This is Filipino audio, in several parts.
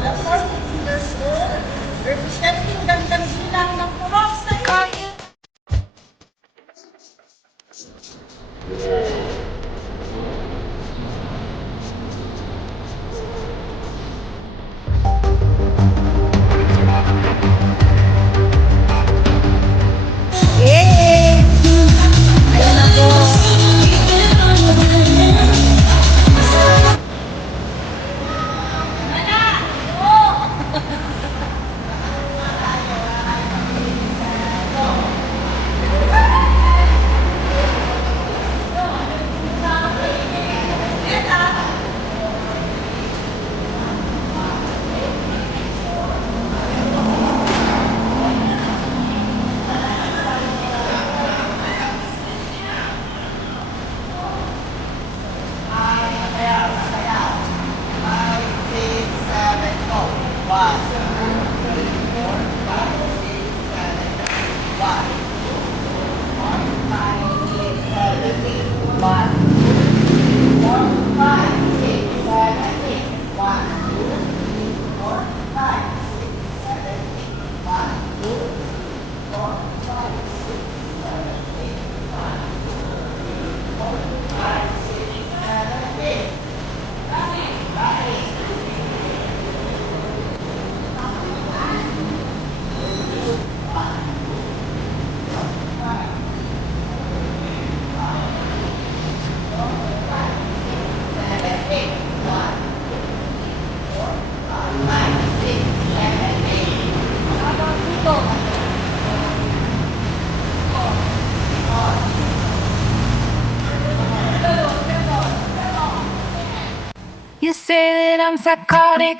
At 14 years old, representing gandang bilang ng purok sa iyo. Yay! Ayan na po. You say that I'm psychotic.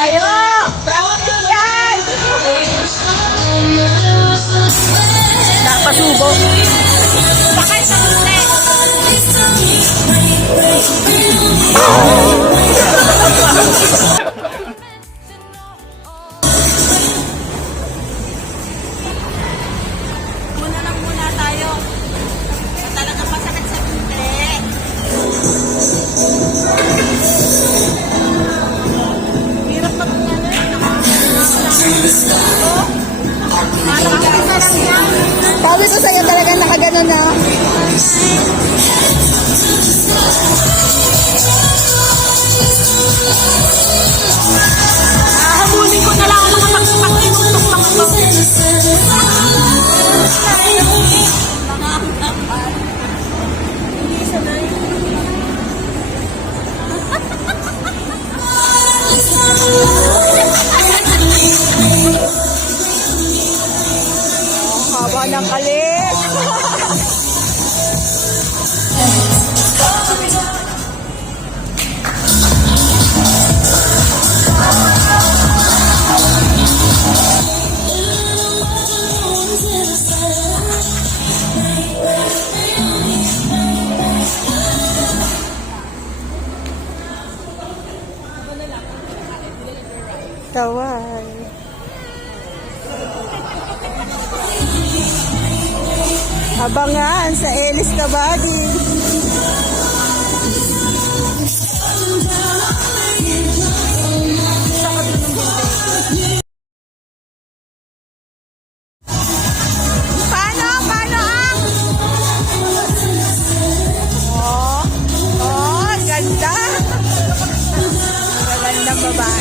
Ayo! Practice yan! Nakapasubo. Bakit sa Muna lang muna tayo. Talagang masakit sa binte. Hirap na kung ano yun. Nakakasarap yan. Sabi ko sa'yo talaga nakaganon na. Habulin ko na lang ang mga pagsipak-sipak mga to. Haba ng kalit. Taway. Abangan sa Elis Kabadi. Paano ang? Ganda. Magandang babae.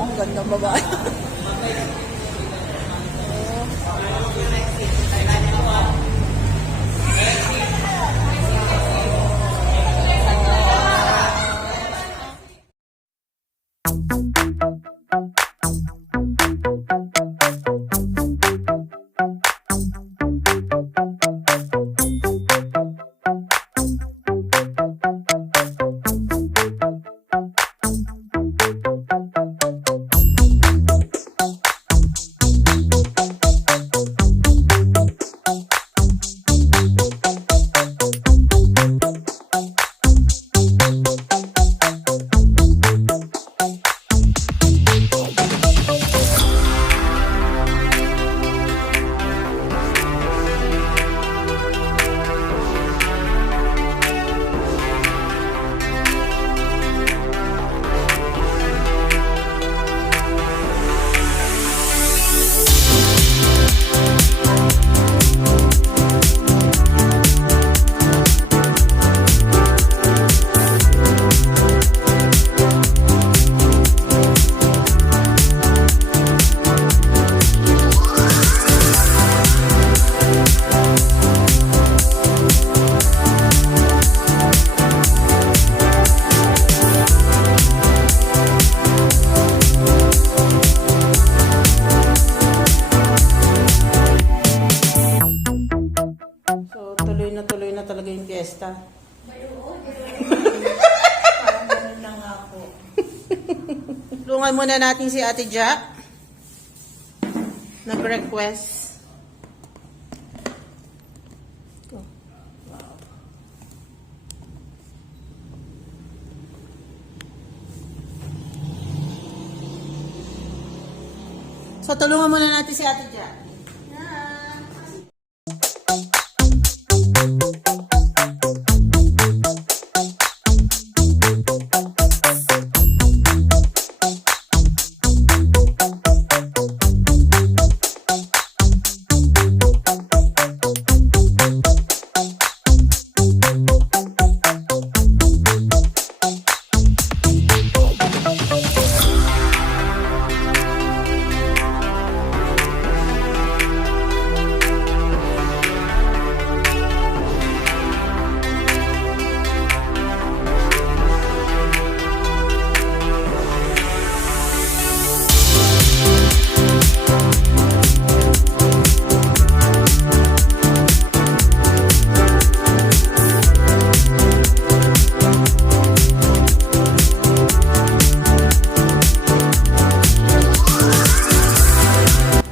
Ang gandang babae. Tuloy na talaga yung fiesta. Tulungan muna natin si Ate Jack. Nag-request. So, tulungan muna natin si Ate Jack.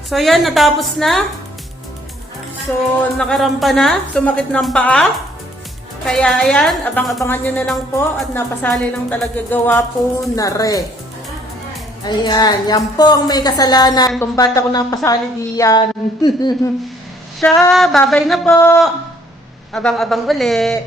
So, yan, natapos na. So, nakarampa na. Sumakit ng paa. Kaya ayan, abang-abangan nyo na lang po at napasali lang talaga gawa po na re. Ayan, yan po ang may kasalanan kung ba't ako napasali diyan. Siya, babay na po. Abang-abang uli.